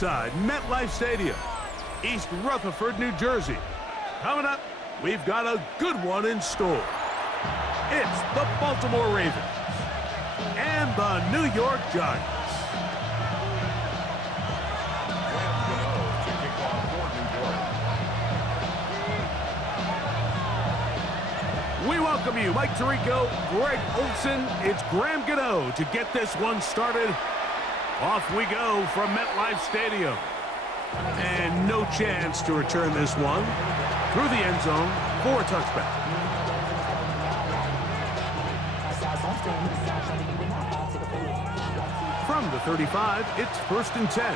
inside MetLife Stadium, East Rutherford, New Jersey. Coming up, we've got a good one in store. It's the Baltimore Ravens and the New York Giants. We welcome you, Mike Tirico, Greg Olson. It's Graham Gano to get this one started. Off we go from MetLife Stadium. And no chance to return this one through the end zone for a touchback. From the 35, it's 1st and 10.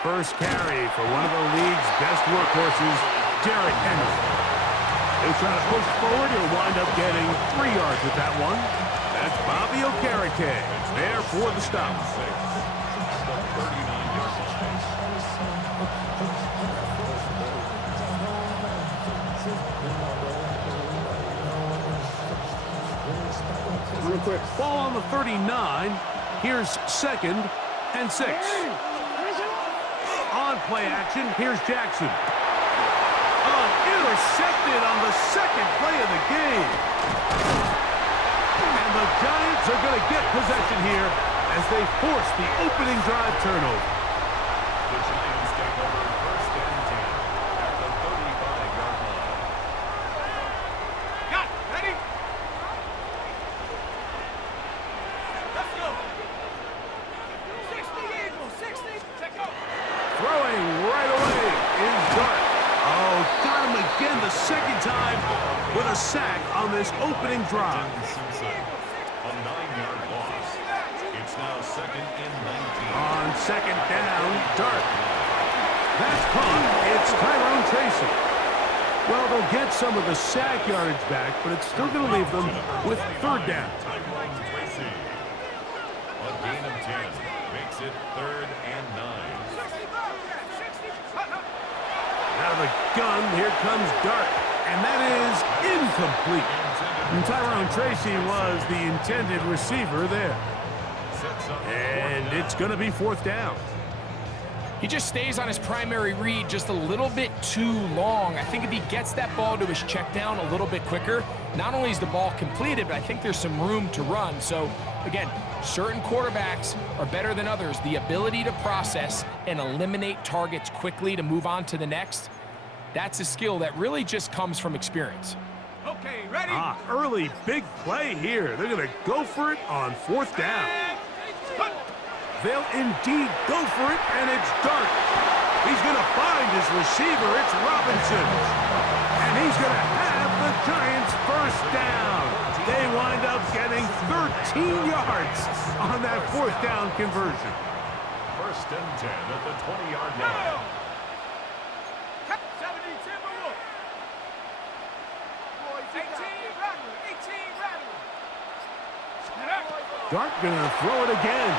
First carry for one of the league's best workhorses, Derrick Henry. They try to push forward. He'll wind up getting 3 yards with that one. That's Bobby Okereke there for the stop. Real quick. Ball on the 39. Here's 2nd and 6. On play action, here's Jackson. Intercepted on the 2nd play of the game. And the Giants are going to get possession here as they force the opening drive turnover. The Giants take over 1st and 10 at the 35-yard line. Got it. Ready? Let's go. 60 Eagles, 60. Check out. Throwing right away is Dart. Oh, got him again the 2nd time with a sack on this opening drive. A 9-yard loss. It's now 2nd and 19. On 2nd down, Dart. That's caught. It's Tyrone Tracy. Well, they'll get some of the sack yardage back, but it's still going to leave them with 3rd down. Tyrone Tracy. A gain of 10 makes it 3rd and 9. Out of the gun, here comes Dart, and that is incomplete. And Tyrone Tracy was the intended receiver there. And it's going to be 4th down. He just stays on his primary read just a little bit too long. I think if he gets that ball to his check down a little bit quicker, not only is the ball completed, but I think there's some room to run. So, again, certain quarterbacks are better than others. The ability to process and eliminate targets quickly to move on to the next, that's a skill that really just comes from experience. Okay, ready? Early big play here. They're going to go for it on 4th down. They'll indeed go for it, and it's Dart. He's going to find his receiver. It's Robinson. And he's going to have the Giants 1st down. They wind up getting 13 yards on that 4th down conversion. 1st and 10 at the 20-yard line. 70 Timberwolves. 18 Rattler. Dart going to throw it again.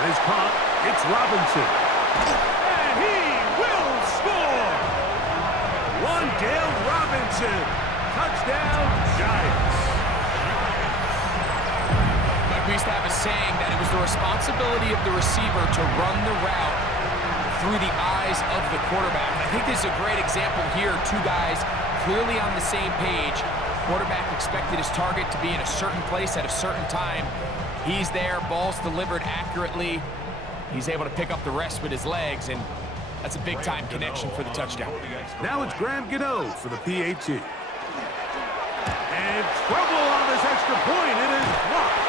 That is caught. It's Robinson. And he will score! Wan'Dale Robinson. Touchdown, Giants. Like we used to have a saying that it was the responsibility of the receiver to run the route through the eyes of the quarterback. And I think this is a great example here. 2 guys clearly on the same page. Quarterback expected his target to be in a certain place at a certain time. He's there, ball's delivered accurately. He's able to pick up the rest with his legs, and that's a big-time connection for the touchdown. Now it's Graham Gano for the PAT. And trouble on this extra point. It is blocked.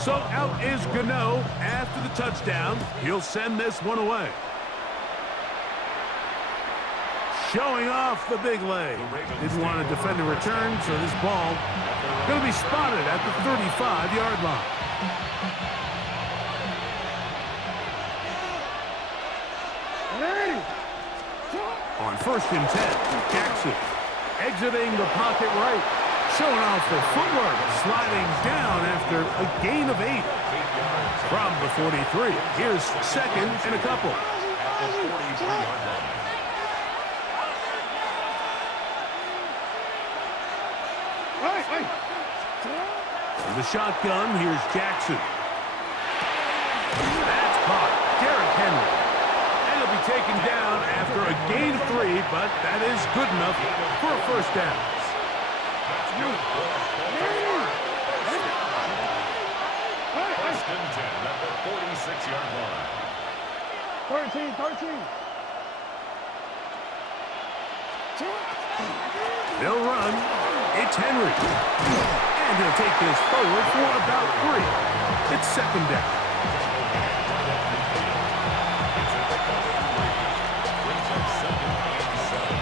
So out is Gano after the touchdown. He'll send this one away. Showing off the big leg. Didn't want to defend a return, so this ball going to be spotted at the 35-yard line. On 1st and 10, Jackson. Exiting the pocket right. Showing off the footwork. Sliding down after a gain of 8. From the 43. Here's second and a couple. At the 43-yard line. In the shotgun, here's Jackson. That's caught. Derrick Henry. And he'll be taken down after a gain of 3, but that is good enough for a first down. First and 10 at the 46-yard line. 13. They'll run. It's Henry. And he'll take this forward for about 3. It's second down. Brings up second and 7.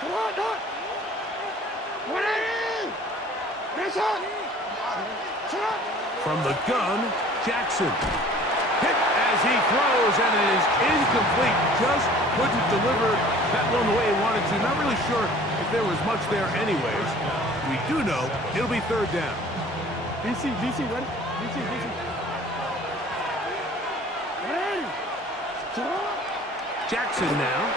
Come on, Doc. From the gun, Jackson. Hit as he throws, and it is incomplete. Just couldn't deliver that one the way he wanted to. Not really sure if there was much there anyways. We do know it'll be third down. DC, ready? DC. Ready? Jackson now.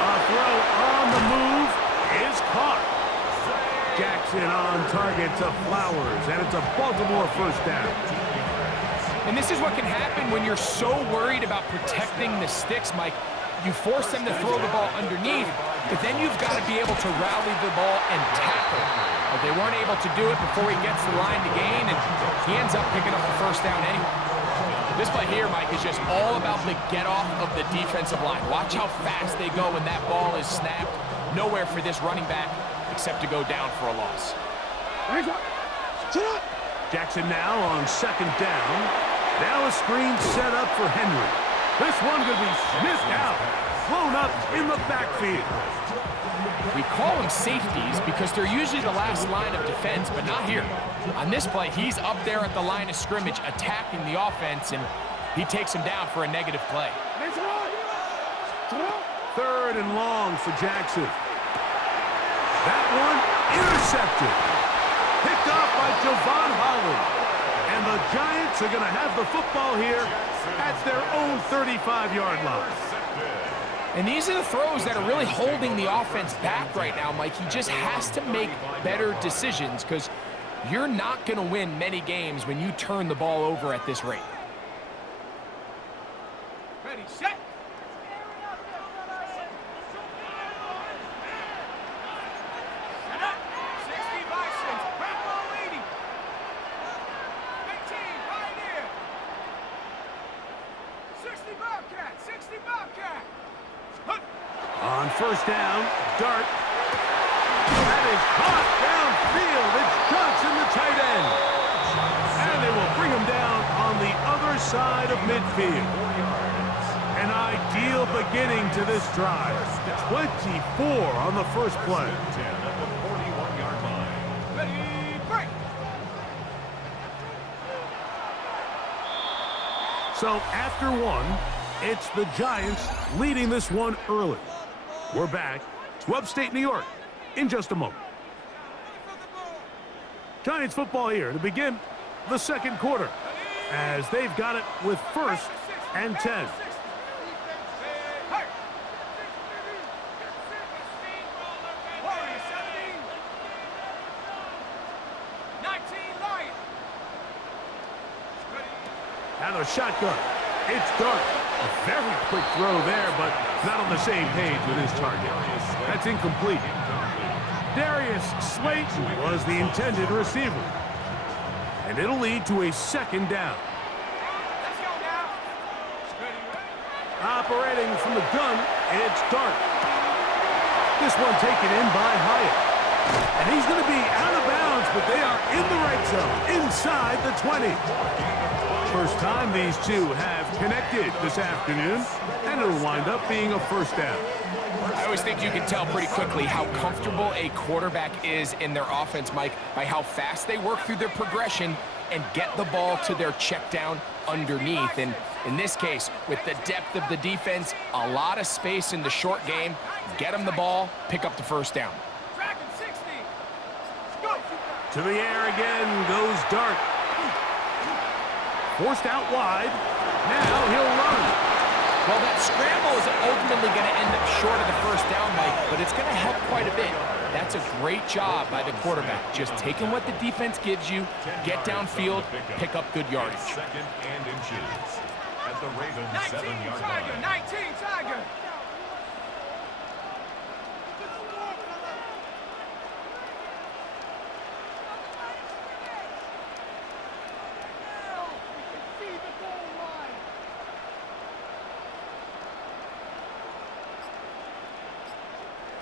A throw on the move is caught. Jackson on target to Flowers, and it's a Baltimore first down. And this is what can happen when you're so worried about protecting the sticks, Mike. You force them to throw the ball underneath, but then you've got to be able to rally the ball and tackle. But they weren't able to do it before he gets the line to gain, and he ends up picking up the first down anyway. This play here, Mike, is just all about the get-off of the defensive line. Watch how fast they go when that ball is snapped. Nowhere for this running back except to go down for a loss. Jackson now on second down. Now a screen set up for Henry. This one going to be sniffed out. Blown up in the backfield. We call them safeties because they're usually the last line of defense, but not here. On this play, he's up there at the line of scrimmage attacking the offense, and he takes him down for a negative play. Third and long for Jackson. That one intercepted. Picked off by Javon Holland. And the Giants are going to have the football here at their own 35-yard line. And these are the throws that are really holding the offense back right now, Mike. He just has to make better decisions because you're not going to win many games when you turn the ball over at this rate. Ready, set. Set up. 60 Bisons. Bravo leading. 18, Pioneer. 60 Bobcat. 60 Bobcat. Hunt. On first down, Dart. That is caught downfield. It's Johnson, the tight end. And they will bring him down on the other side of midfield. An ideal beginning to this drive. 24 on the first play. 10 at the 41-yard line. Ready, break. So after one, it's the Giants leading this one early. We're back to upstate New York in just a moment. Giants football here to begin the second quarter as they've got it with first and 10. Warrior 17. 19 Lion. Now the shotgun. It's Dart. A very quick throw there, but not on the same page with his target. That's incomplete. Darius Slayton was the intended receiver. And it'll lead to a second down. Let's go now. Ready. Operating from the gun, it's Dart. This one taken in by Hyatt. And he's going to be out of bounds, but they are in the right zone, inside the 20. First time these two have connected this afternoon, and it'll wind up being a first down. I always think you can tell pretty quickly how comfortable a quarterback is in their offense, Mike, by how fast they work through their progression and get the ball to their check down underneath. And in this case, with the depth of the defense, a lot of space in the short game, get them the ball, pick up the first down. Dragon 60. Go. To the air again goes Dart. Forced out wide. Now he'll run. Well, that scramble is ultimately going to end up short of the first down, Mike, but it's going to help quite a bit. That's a great job by the quarterback. Just taking what the defense gives you, get downfield, pick up good yardage. Second and inches at the Ravens 19 7-yard Tiger. line. 19 Tiger.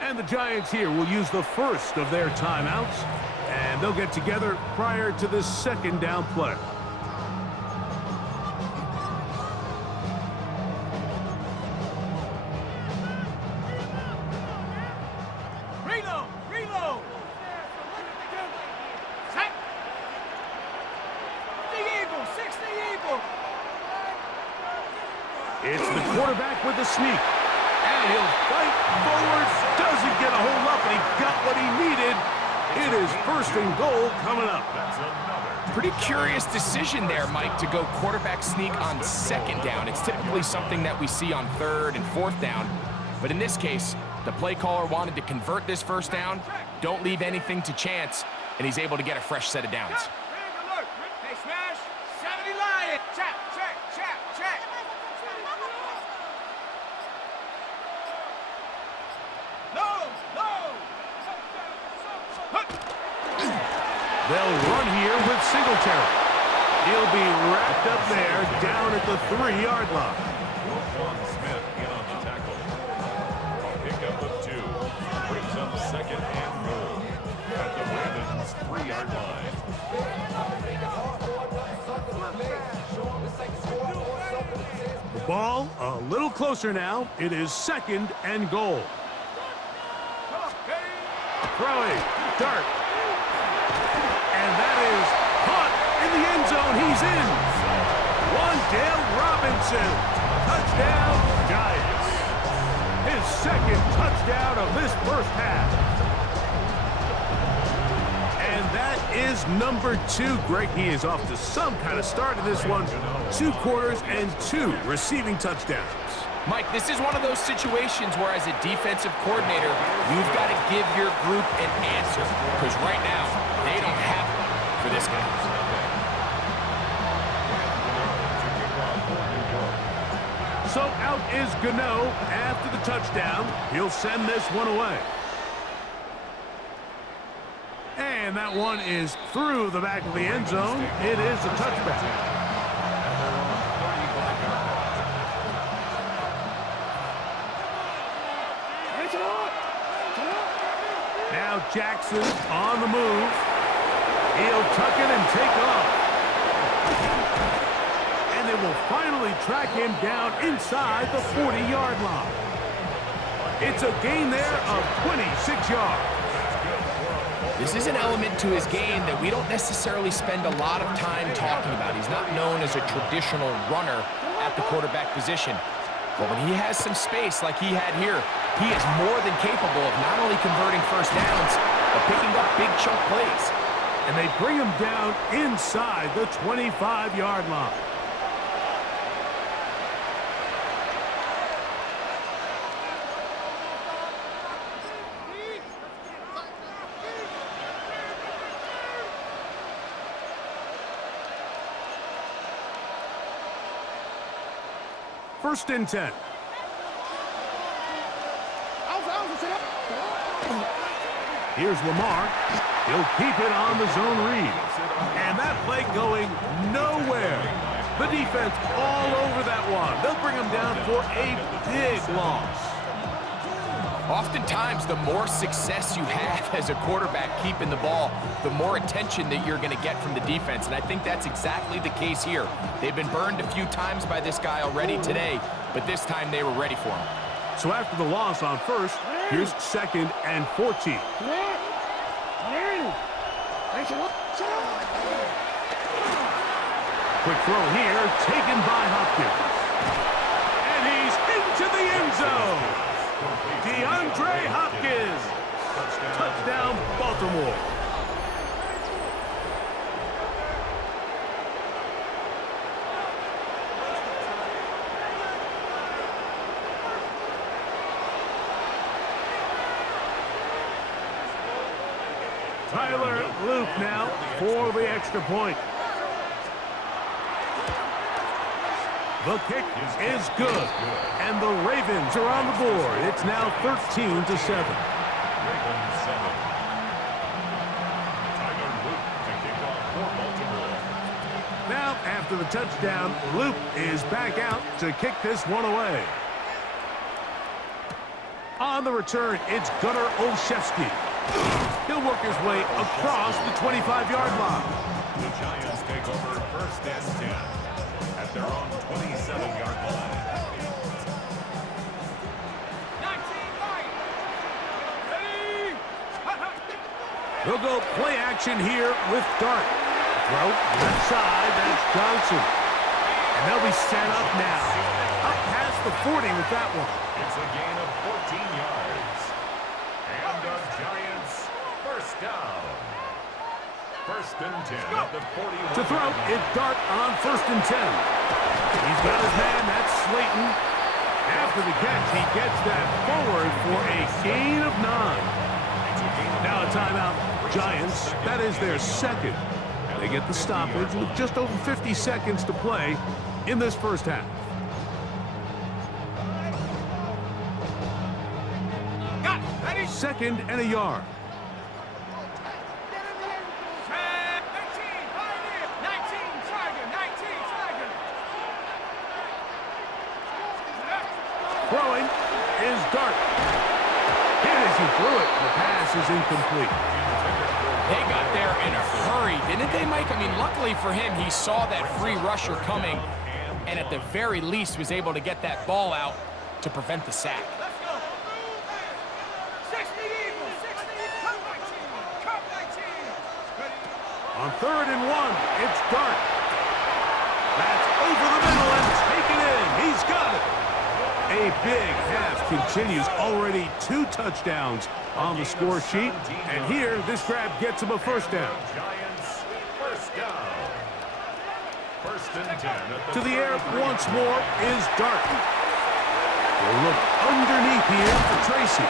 And the Giants here will use the first of their timeouts, and they'll get together prior to the second down play. Reload. Set. The Eagle. 60 Eagle. It's the quarterback with the sneak. And he'll fight forward. Doesn't get a hold up, and he got what he needed. It is first and goal coming up. That's another. Pretty curious decision there, Mike, to go quarterback sneak on second down. It's typically something that we see on third and fourth down. But in this case, the play caller wanted to convert this first down, don't leave anything to chance, and he's able to get a fresh set of downs. Ring alert. Hey, smash. 70 Lion. Check. They'll run here with Singletary. He'll be wrapped up there down at the 3-yard line. Roquan Smith in on the tackle. A pickup of 2 brings up second and goal at the Ravens 3-yard line. The ball a little closer now. It is second and goal. Come on, baby. Throwing. Dart. And that is caught in the end zone. He's in. Wan'Dale Robinson. Touchdown, Giants. His second touchdown of this first half. And that is number 2. Greg, he is off to some kind of start in this one. 2 quarters and 2 receiving touchdowns. Mike, this is one of those situations where as a defensive coordinator, you've got to give your group an answer. Because right now, they don't have one for this guy. So out is Gano after the touchdown. He'll send this one away. And that one is through the back of the end zone. It is a touchback. Now Jackson on the move. He'll tuck it and take off. And they will finally track him down inside the 40-yard line. It's a gain there of 26 yards. This is an element to his game that we don't necessarily spend a lot of time talking about. He's not known as a traditional runner at the quarterback position. But when he has some space like he had here, he is more than capable of not only converting first downs, but picking up big chunk plays. And they bring him down inside the 25-yard line. First and 10. Here's Lamar. He'll keep it on the zone read. And that play going nowhere. The defense all over that one. They'll bring him down for a big loss. Oftentimes, the more success you have as a quarterback keeping the ball, the more attention that you're going to get from the defense. And I think that's exactly the case here. They've been burned a few times by this guy already today, but this time they were ready for him. So after the loss on first, here's 2nd and 14. Quick throw here, taken by Hopkins. And he's into the end zone. DeAndre Hopkins. Touchdown, Baltimore. Tyler Luke now for the extra point. The kick is good, and the Ravens are on the board. It's now 13-7. Ravens 7. Tyler Luke to kick off for Baltimore. Now, after the touchdown, Luke is back out to kick this one away. On the return, it's Gunnar Olszewski. He'll work his way across the 25-yard line. The Giants take over 1st and 10 at their own 27-yard line. 19 right. Ready. They'll go play action here with Dart. Throw left side, that's Johnson. And they'll be set up now. Up past the 40 with that one. It's a gain of 14 yards. And the Giants, 1st down. 1st and 10 at the 41. To throw, it's Dart on 1st and 10. He's got his man, that's Slayton. After the catch, he gets that forward for a gain of 9. Now a timeout, Giants. That is their 2nd. They get the stoppage with just over 50 seconds to play in this first half. Got it. Ready. 2nd and a yard. 19, Pioneer. 19, Tiger. 19, Tiger. Throwing is Dart. Hit as he threw it. The pass is incomplete. They got there in a hurry, didn't they, Mike? I mean, luckily for him, he saw that free rusher coming and at the very least was able to get that ball out to prevent the sack. Let's go. 60 Eagles. 60 Eagles. Cut 19. Cut 19. Ready. On 3rd and 1, it's Dart. That's over the middle and taken in. He's got it. A big half continues. Already 2 touchdowns on the score sheet. And here, this grab gets him a 1st down. Giants, 1st down. 1st and 10. To the air once more is Dart. We'll look underneath here for Tracy.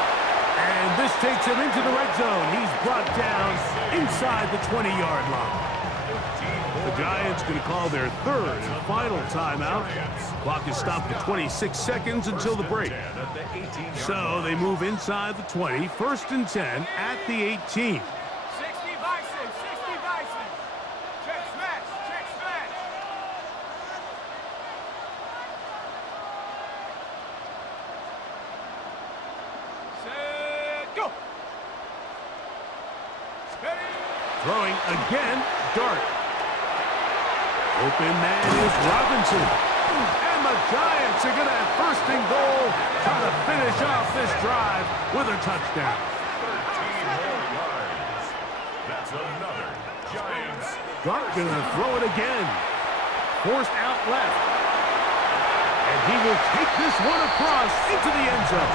And this takes him into the red zone. He's brought down inside the 20-yard line. The Giants going to call their 3rd and final timeout. Clock is stopped at 26 seconds until the break. So they move inside the 20, 1st and 10 at the 18. 60 Bison. 60 Bison. Check smash. Check smash. Set. Go. Ready. Throwing again, Dart. Open man is Robinson. And the Giants are going to have 1st and goal, trying to finish off this drive with a touchdown. 13 more yards. That's another Giants. Dart going to throw it again. Forced out left. And he will take this one across into the end zone.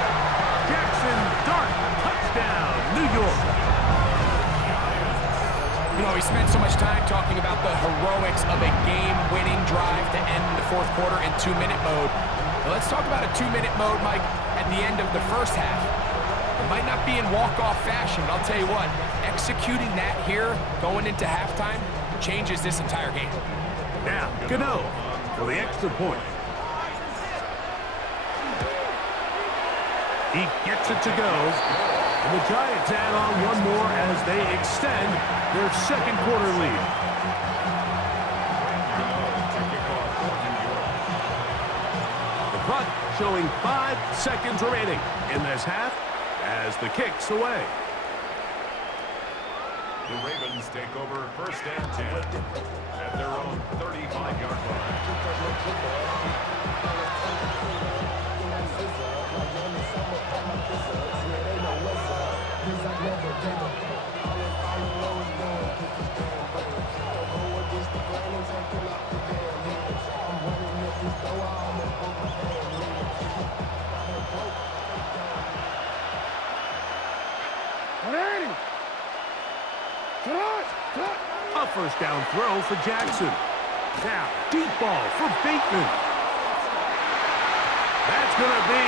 Jackson Dart, touchdown, New York. You know, we spent so much time talking about the heroics of a game-winning drive to end the 4th quarter in 2-minute mode. Now let's talk about a 2-minute mode, Mike, at the end of the first half. It might not be in walk-off fashion, but I'll tell you what, executing that here, going into halftime, changes this entire game. Now, Gano for the extra point. He gets it to go. And the Giants add on one more as they extend their 2nd quarter lead. The clock showing 5 seconds remaining in this half as the kick's away. The Ravens take over 1st and 10 at their own 35-yard line. A first down throw for Jackson. Now, deep ball for Bateman. That's going to be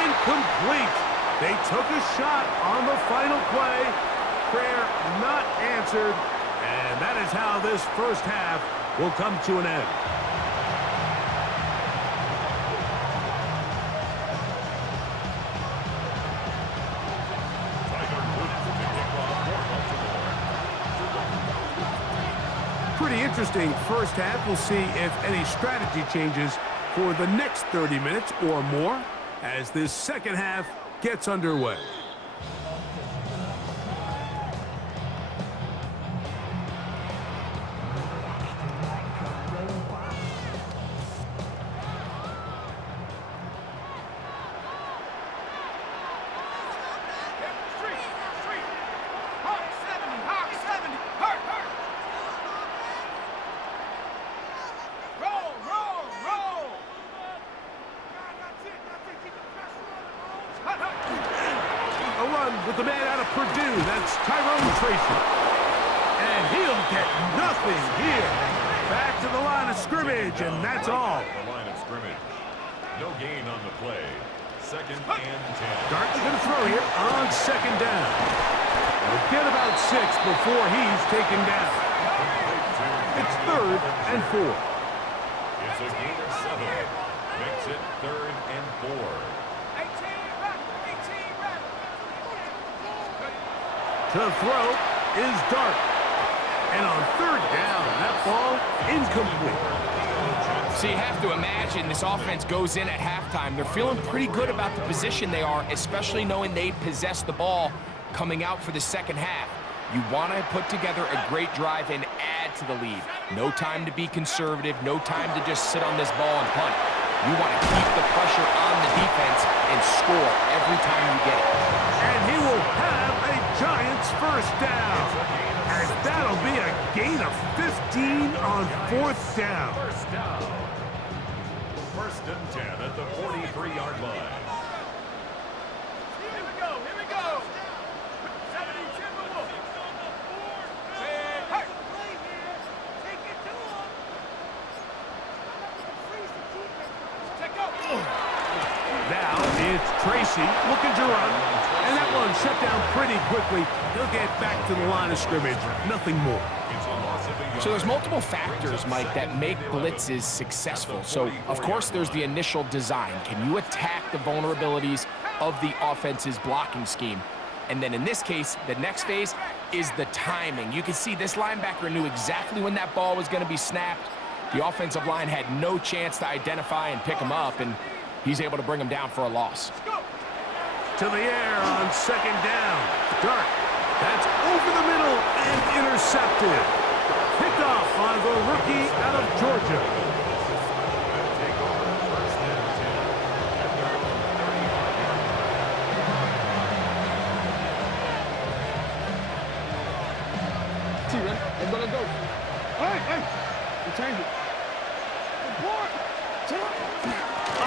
incomplete. They took a shot on the final play. Prayer not answered. And that is how this first half will come to an end. Pretty interesting first half. We'll see if any strategy changes for the next 30 minutes or more as this second half gets underway. With the man out of Purdue, that's Tyrone Tracy. And he'll get nothing here. Back to the line of scrimmage, and that's all. The line of scrimmage. No gain on the play. Second and 10. Dart's going to throw here on second down. We'll get about 6 before he's taken down. It's third and 4. It's a gain of 7. Makes it third and 4. To throw is Dart. And on third down, that ball incomplete. So you have to imagine this offense goes in at halftime. They're feeling pretty good about the position they are, especially knowing they possess the ball coming out for the second half. You want to put together a great drive and add to the lead. No time to be conservative, no time to just sit on this ball and punt. You want to keep the pressure on the defense and score every time you get it. And he will have a Giants first down. And that'll be a gain of 15 on fourth down. First down. First and 10 at the 43-yard line. Here we go, here we go. 70 Timberwolves. Hey. Take it to him. Check up. Now it's Tracy looking to run. And that one shut down pretty quickly. He'll get back to the line of scrimmage. Nothing more. So there's multiple factors, Mike, that make blitzes successful. So, of course, there's the initial design. Can you attack the vulnerabilities of the offense's blocking scheme? And then in this case, the next phase is the timing. You can see this linebacker knew exactly when that ball was going to be snapped. The offensive line had no chance to identify and pick him up, and he's able to bring him down for a loss. To the air on second down. Dart. That's over the middle and intercepted. Picked off by the rookie out of Georgia. Let's go. Hey. We changed it.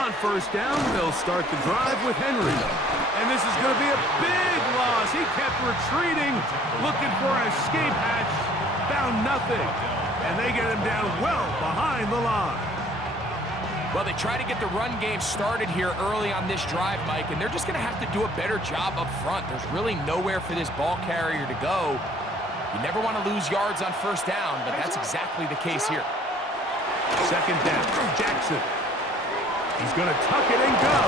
On first down, they'll start the drive with Henry. And this is going to be a big loss. He kept retreating, looking for an escape hatch, found nothing. And they get him down well behind the line. Well, they try to get the run game started here early on this drive, Mike, and they're just going to have to do a better job up front. There's really nowhere for this ball carrier to go. You never want to lose yards on first down, but that's exactly the case here. Second down, Jackson. He's going to tuck it and go.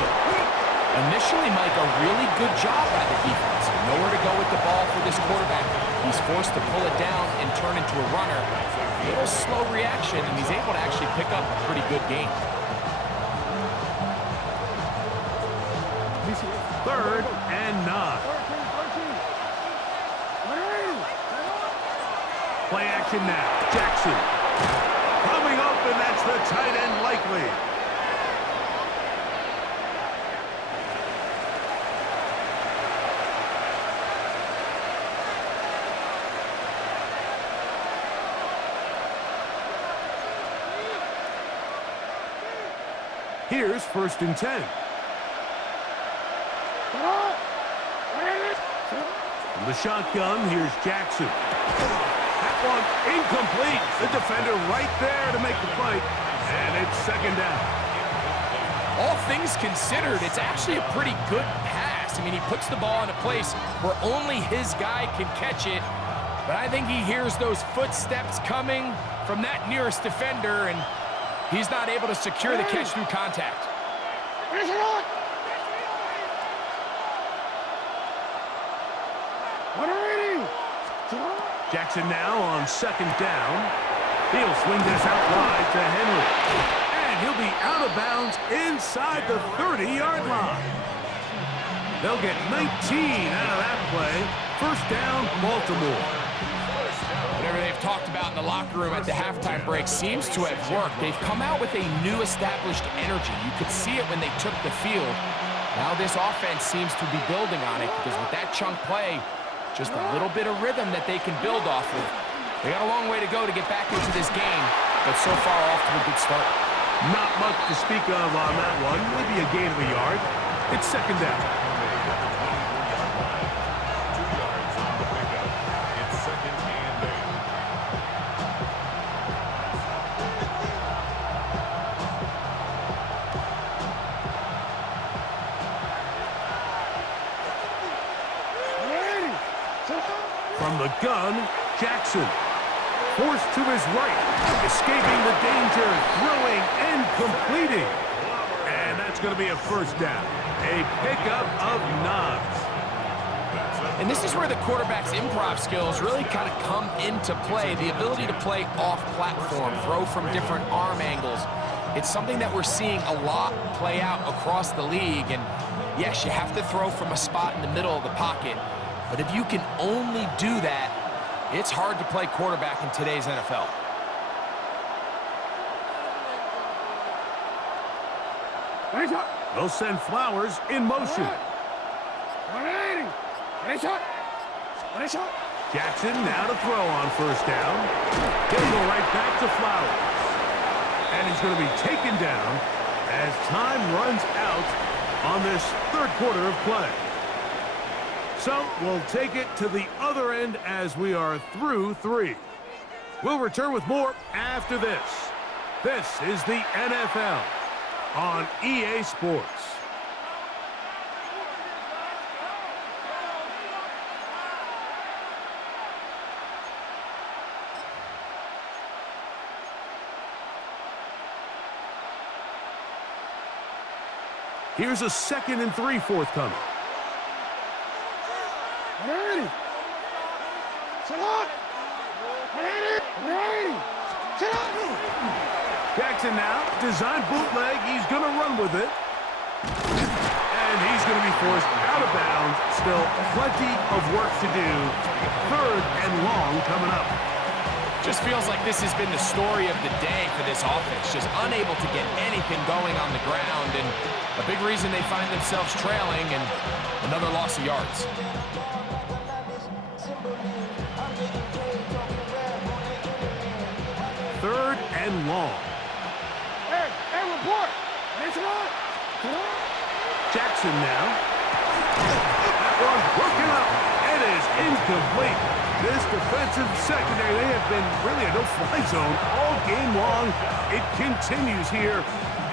Initially, Mike, a really good job by the defense. Nowhere to go with the ball for this quarterback. He's forced to pull it down and turn into a runner. A little slow reaction, and he's able to actually pick up a pretty good game. Third and 9. Play action now. Jackson. Coming up, and that's the tight end likely. Here's 1st and 10. From the shotgun, here's Jackson. That one incomplete. The defender right there to make the play. And it's 2nd down. All things considered, it's actually a pretty good pass. I mean, he puts the ball in a place where only his guy can catch it. But I think he hears those footsteps coming from that nearest defender, and he's not able to secure the catch through contact. Jackson now on 2nd down. He'll swing this out wide to Henry. And he'll be out of bounds inside the 30-yard line. They'll get 19 out of that play. 1st down, Baltimore. Whatever they've talked about in the locker room at the halftime break seems to have worked. They've come out with a new established energy. You could see it when they took the field. Now this offense seems to be building on it because with that chunk play, just a little bit of rhythm that they can build off of. They got a long way to go to get back into this game, but so far off to a good start. Not much to speak of on that one. Maybe a gain of a yard. It's 2nd down. 2 yards on the pickup. It's 2nd and 8. From the gun, Jackson. Forced to his right, escaping the danger, throwing and completing. And that's going to be a 1st down. A pickup of 9. And this is where the quarterback's improv skills really kind of come into play. The ability to play off platform, throw from different arm angles. It's something that we're seeing a lot play out across the league. And yes, you have to throw from a spot in the middle of the pocket. But if you can only do that, it's hard to play quarterback in today's NFL. They'll send Flowers in motion. Jackson now to throw on 1st down. He'll go right back to Flowers. And he's going to be taken down as time runs out on this 3rd quarter of play. So we'll take it to the other end as we are through 3. We'll return with more after this. This is the NFL on EA Sports. Here's a 2nd and 3 forthcoming. Jackson now, design bootleg, he's going to run with it. And he's going to be forced out of bounds. Still plenty of work to do. 3rd and long coming up. Just feels like this has been the story of the day for this offense. Just unable to get anything going on the ground. And a big reason they find themselves trailing and another loss of yards. 3rd and long. Hey, report. Jackson now. That one working up. It is incomplete. This defensive secondary, they have been really a no-fly zone all game long. It continues here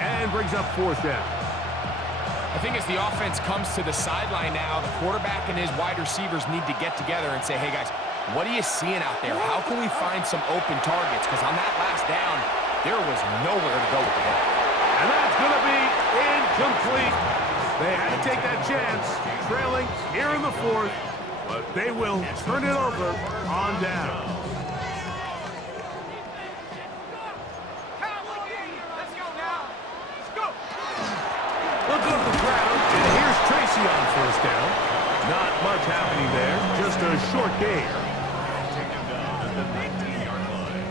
and brings up 4th down. I think as the offense comes to the sideline now, the quarterback and his wide receivers need to get together and say, hey guys, what are you seeing out there? How can we find some open targets? Because on that last down, there was nowhere to go with the ball. And that's going to be incomplete. They had to take that chance, trailing here in the 4th, but they will turn it over on down. Let's go now. Let's go. Look up the crowd, and here's Tracy on 1st down. Not much happening there, just a short gain. Taken down at the 19-yard line.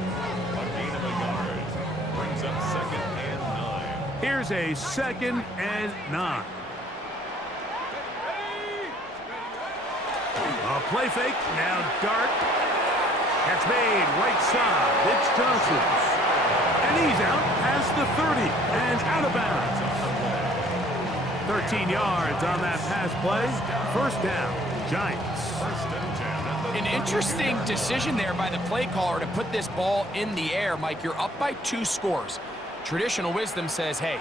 A gain of a yard. Brings up 2nd and 9. Here's a 2nd and 9. A play fake, now Dart. That's made right side. It's Johnson. And he's out past the 30 and out of bounds. 13 yards on that pass play. First down, Giants. An interesting decision there by the play caller to put this ball in the air. Mike, you're up by 2 scores. Traditional wisdom says, hey,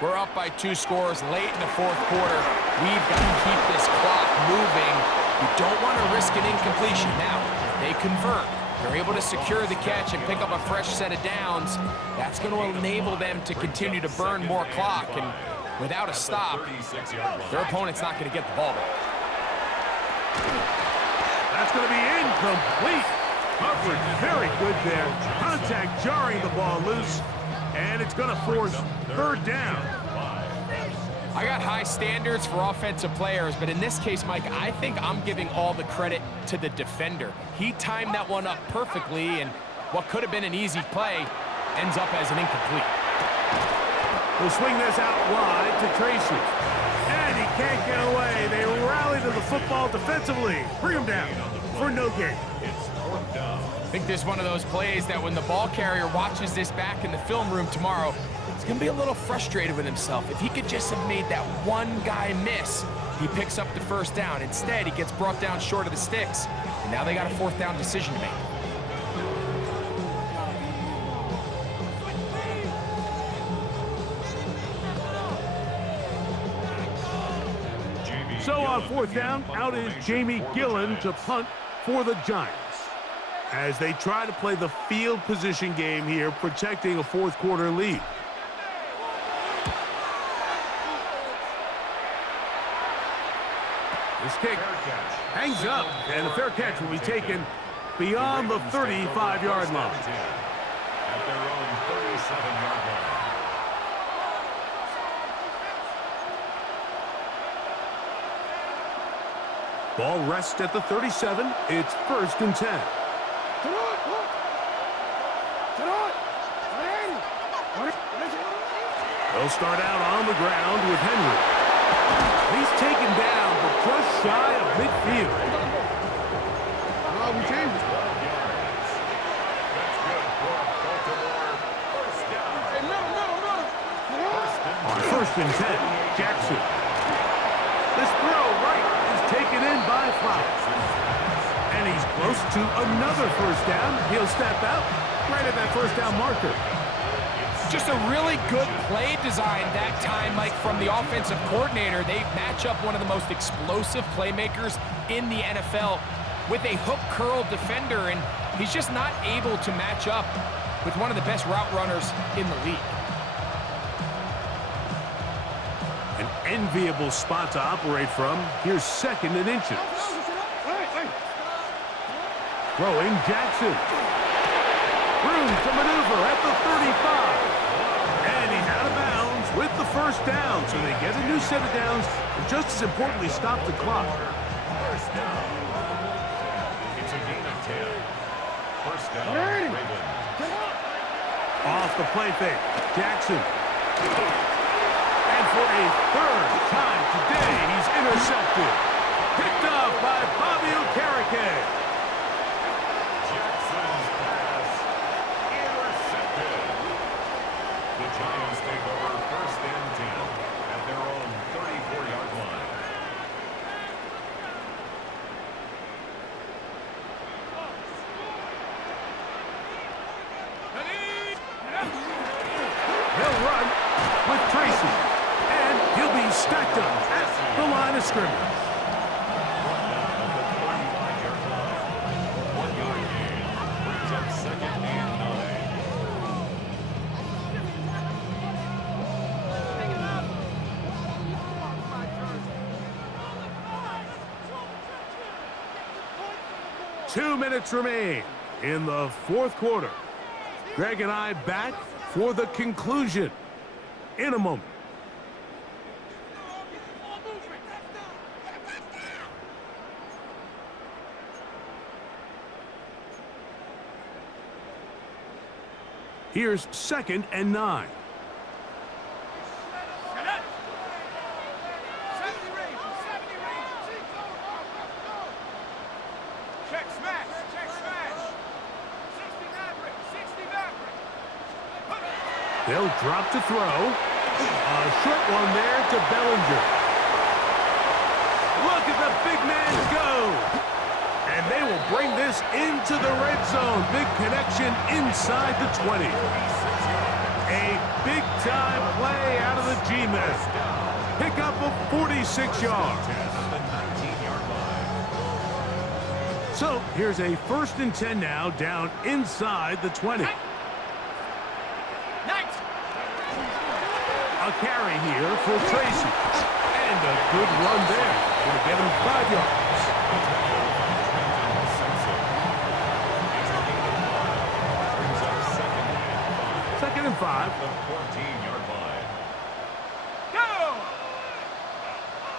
we're up by 2 scores late in the fourth quarter. We've got to keep this clock moving. You don't want to risk an incompletion. Now, they convert. They're able to secure the catch and pick up a fresh set of downs. That's going to enable them to continue to burn more clock. And without a stop, their opponent's not going to get the ball back. That's going to be incomplete. Coverage very good there. Contact jarring the ball loose. And it's going to force third down. I got high standards for offensive players, but in this case, Mike, I think I'm giving all the credit to the defender. He timed that one up perfectly, and what could have been an easy play ends up as an incomplete. We'll swing this out wide to Tracy. And he can't get away. They rally to the football defensively. Bring him down for no gain. I think this is one of those plays that when the ball carrier watches this back in the film room tomorrow, he's going to be a little frustrated with himself. If he could just have made that one guy miss, he picks up the first down. Instead, he gets brought down short of the sticks, and now they got a fourth down decision to make. So on fourth down, out is Jamie Gillen to punt for the Giants, as they try to play the field position game here, protecting a fourth quarter lead. This kick hangs up, and a fair catch will be taken beyond the 35-yard line. At their own 37-yard line. Ball rests at the 37. It's first and 10. They'll start out on the ground with Henry. He's taken down, but just shy of midfield. That's good for Baltimore. First down. On first and 10, Jackson. This throw right is taken in by Flowers. And he's close to another first down. He'll step out right at that first down marker. Just a really good play design that time, Mike, from the offensive coordinator. They match up one of the most explosive playmakers in the NFL with a hook curl defender, and he's just not able to match up with one of the best route runners in the league. An enviable spot to operate from. Here's second and inches. Throwing Jackson. Room to maneuver at the 35. And he's out of bounds with the first down. So they get a new set of downs, and just as importantly, stop the clock. First down. It's a gain of 10. First down, Ravens. Off the play fake, Jackson. And for a third time today, he's intercepted. Picked up by Bobby Okereke. Jackson's pass intercepted. The Giants take over first and 10 at their own 34-yard line. He'll run with Tracy. And he'll be stacked up at the line of scrimmage. 1 yard gain brings up second and 9. Two minutes remain in the fourth quarter. Greg and I back for the conclusion in a moment. Here's second and 9. Check smash. 60 Maverick. 60 Maverick. They'll drop to throw. A short one there to Bellinger. Look at the big man go. And they will bring this into the red zone. Big connection inside the 20. A big-time play out of the G-men. Pickup of 46 yards. So here's a 1st and 10 now, down inside the 20. A carry here for Tracy. And a good run there. Going to get him 5 yards. Second and 5. The 14-yard line. Go!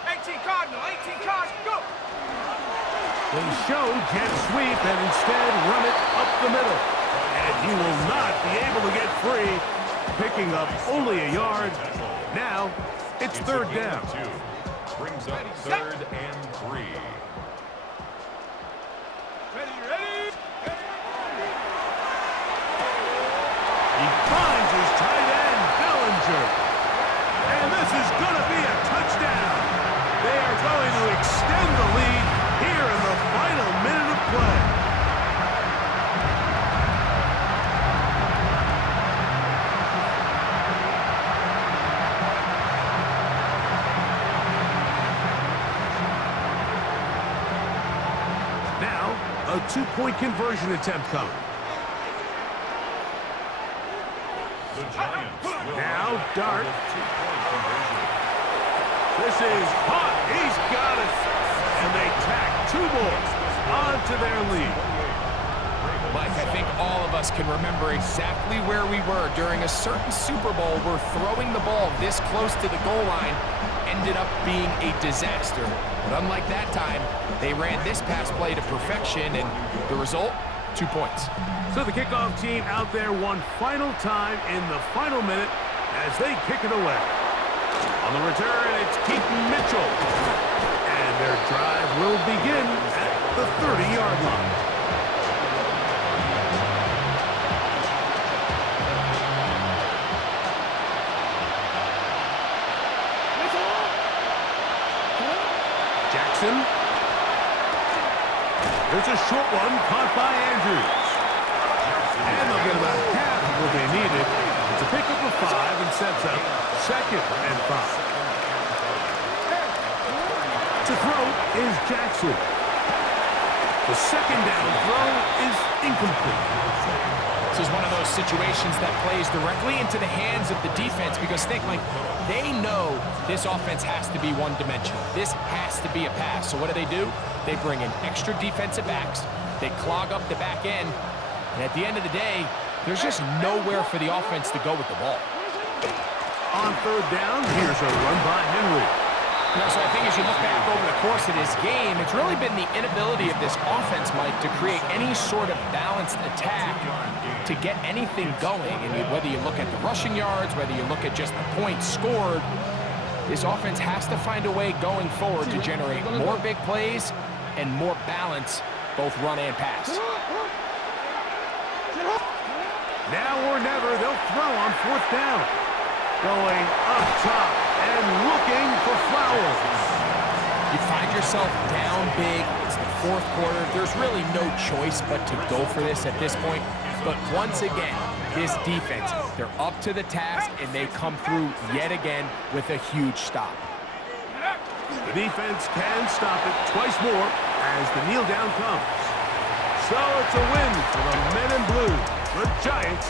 18 Cardinal, 18 Cardinal, go! They show jet sweep and instead run it up the middle. And he will not be able to get free, picking up only a yard. Now, it's 3rd down. Brings up 3rd and 3. Ready, ready? He finds his tight end, Bellinger. And this is going to be a touchdown. They are going to extend the lead here in the final minute of play. Now, a 2-point conversion attempt coming. The Giants will Now, Dart. 2-point conversion. This is hot. He's got it. And they tack 2 more onto their lead. Mike, I think all of us can remember exactly where we were during a certain Super Bowl where throwing the ball this close to the goal line ended up being a disaster. But unlike that time, they ran this pass play to perfection, and the result, 2 points. So the kickoff team out there one final time in the final minute as they kick it away. On the return, it's Keaton Mitchell. And their drive will begin at the 30-yard line. Jackson. There's a short one caught by Andrews. And they'll get about half of what they needed. It's a pickup of 5 and sets up 2nd and 5. To throw is Jackson. The 2nd down throw is incomplete. This is one of those situations that plays directly into the hands of the defense because think, Mike, they know this offense has to be one-dimensional. This has to be a pass. So what do? They bring in extra defensive backs. They clog up the back end. And at the end of the day, there's just nowhere for the offense to go with the ball. On 3rd down, here's a run by Henry. You know, so I think as you look back over the course of this game, it's really been the inability of this offense, Mike, to create any sort of balanced attack to get anything going. And whether you look at the rushing yards, whether you look at just the points scored, this offense has to find a way going forward to generate more big plays and more balance, both run and pass. Now or never, they'll throw on 4th down. Going up top and looking for Flowers. You find yourself down big. It's the 4th quarter. There's really no choice but to go for this at this point. But once again, this defense, they're up to the task, and they come through yet again with a huge stop. The defense can stop it twice more as the kneel down comes. So it's a win for the men in blue. The Giants